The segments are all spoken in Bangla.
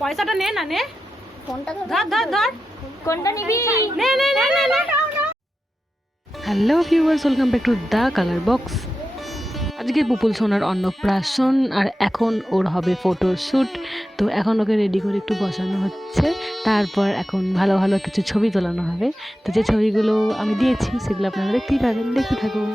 পয়সাটা নে না নে ফোনটা ধর ধর ধর কোনটা নিবি? নে নে নে নে নে hello viewers, welcome back to the colour box. আজকে পুপুল সোনার অন্নপ্রাশন আর এখন ওর হবে ফটো শ্যুট। তো এখন ওকে রেডি করে একটু বসানো হচ্ছে, তারপর এখন ভালো ভালো কিছু ছবি তোলানো হবে। তো যে ছবিগুলো আমি দিয়েছি সেগুলো আপনারা দেখতেই পাবেন, দেখতে থাকুন।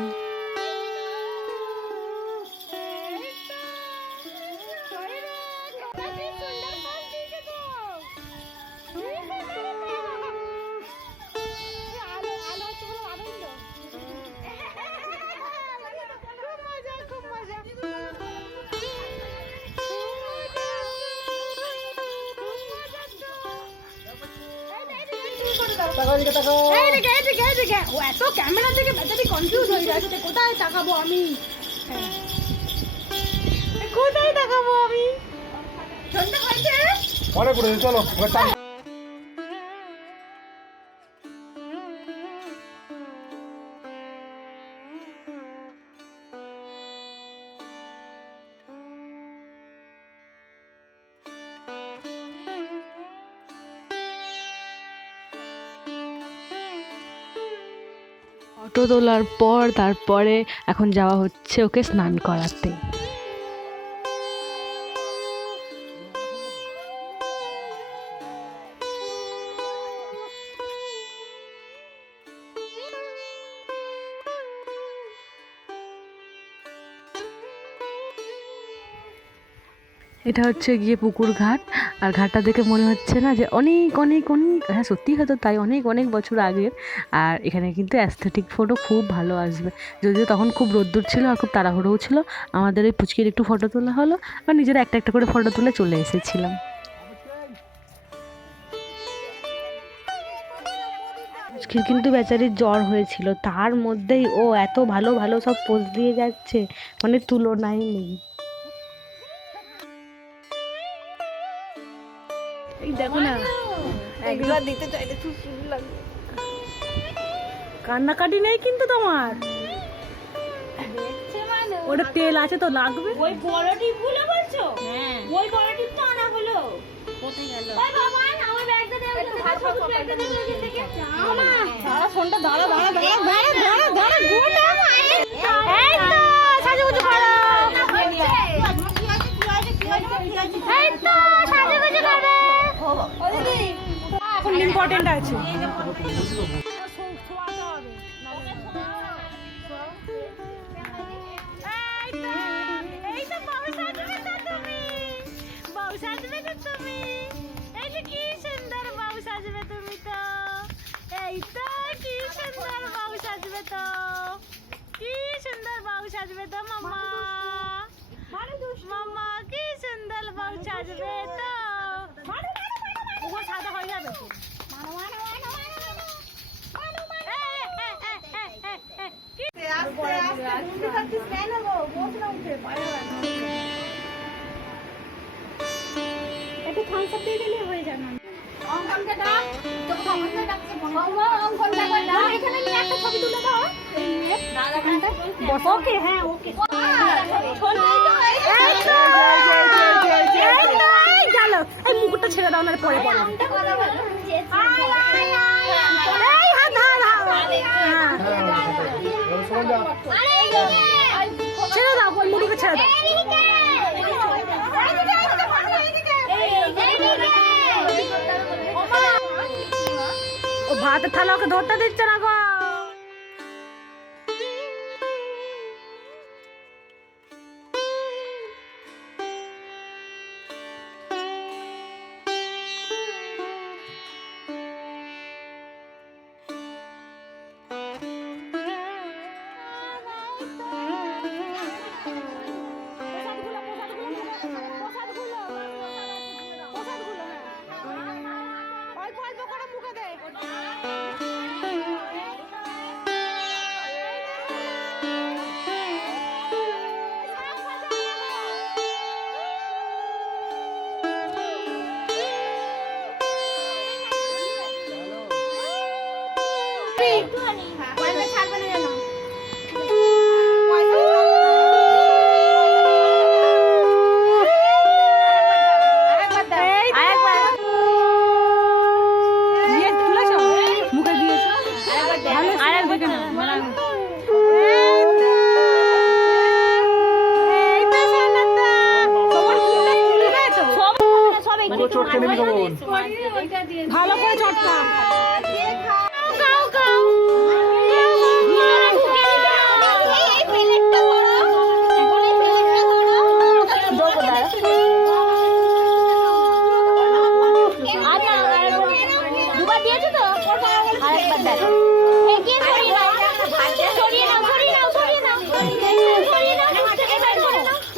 ক্যামেরা থেকে ব্যাটারি কনফিউজ হয়ে যাচ্ছে, কোথায় তাকাবো আমি, কোথায় তাকাবো আমি। চলো ফটো তোলার পর তারপরে এখন যাওয়া হচ্ছে ওকে স্নান করাতে। এটা হচ্ছে গিয়ে পুকুর ঘাট, আর ঘাটটা দেখে মনে হচ্ছে না যে অনেক অনেক অনেক, হ্যাঁ সত্যি হয়তো তাই, অনেক অনেক বছর আগের। আর এখানে কিন্তু অ্যাস্থেটিক ফটো খুব ভালো আসবে, যদিও তখন খুব রোদ্দুর ছিল আর খুব তাড়াহুড়োও ছিল। আমাদের এই পুচকির একটু ফটো তোলা হলো, বা নিজেরা একটা একটা করে ফটো তুলে চলে এসেছিলাম। পুচকির কিন্তু বেচারির জ্বর হয়েছিল, তার মধ্যেই ও এত ভালো ভালো সব পোজ দিয়ে যাচ্ছে, মানে তুলনাই নেই। দেখো না, একবার দিতে চাইলে খুব সুন্দর লাগবে। কান্নাকাটি নেই কিন্তু তোমার, ওটা তেল আছে তো লাগবে। ওই বড় টিপগুলো বলছো? হ্যাঁ, ওই বড় টিপ তো আনা হলো। কোথায় গেল? ওই বাবা আমার ব্যাগটা দে, একটু ভাষা ব্যাগটা দে ওখান থেকে। মামা সারা ফোনটা দাঁড়া দাঁড়া দাঁড়া দাঁড়া দাঁড়া দাঁড়া গোটা। এই তো সাজুগুজু করো, এই তো সাজুগুজু করো। ও দিদি এখন ইম্পর্টেন্ট আছে। সাজবে তো মামা, মামা কি সুন্দর বউ সাজবে তো, ওগুলো সাদা হয়ে যাবে তো। একটু থামস আপ দিয়ে দিলে হয়ে যাবে। অঙ্কনকে ডাক, তোকে অঙ্কনকে ডাকছে, অঙ্কনকে ডাক, এখানে নিয়ে একটা ছবি তুলে দাও। ওকে, হ্যাঁ ওকে। এই মুকুটটা ছেড়ে দাও, না পরে পরে ছেড়ে দাও, ওই মুকুটকে ছেড়ে দাও। ও ভাতের থালা ওকে ধরতে দিচ্ছে না গো। পুরো চটকে নিবি কেমন? ভালো করে চটকা। দুবার দিয়েছো তো আরেকবার দেখো এগিয়ে সরিয়ে নাও সরিয়ে নাও সরিয়ে নাও সরিয়ে নাও সরিয়ে নাও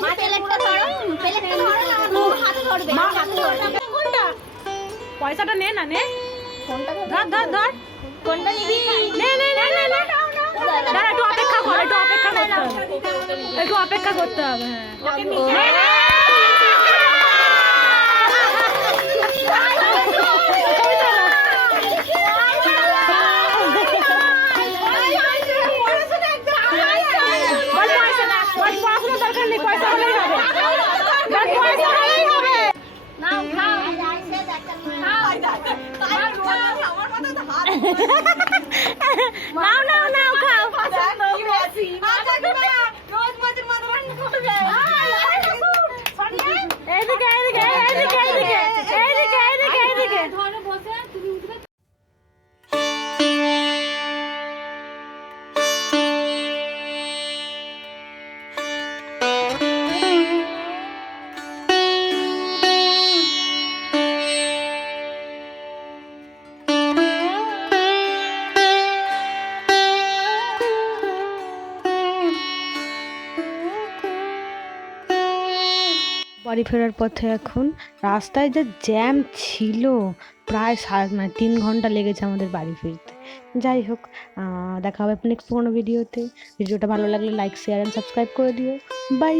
মা প্লেটটা ধরো প্লেটটা ধরো না আমার হাতে ধরবে মা হাতে ধরবে কোনটা পয়সাটা নে না নে, কোনটা ধর ধর ধর, কোনটা নিবি নে নে নে নে নে। দাঁড়া, একটু অপেক্ষা কর, একটু অপেক্ষা করতে হবে, একটু অপেক্ষা করতে হবে। হ্যাঁ পড়াশোনার দরকার নেই, পয়সা হলেই হবে, পয়সা হলেই হবে। নাও খাও নাও নাও নাও খাও এইদিকে এইদিকে এইদিকে এইদিকে এইদিকে এইদিকে এইদিকে। বাড়ি ফেরার পথে এখন রাস্তায় যে জ্যাম ছিল, প্রায় 3 ঘন্টা লেগেছে আমাদের বাড়ি ফিরতে। যাই হোক, দেখা হবে নেক্সট কোনো ভিডিওতে। ভিডিওটা ভালো লাগলে লাইক শেয়ার অ্যান্ড সাবস্ক্রাইব করে দিও। বাই।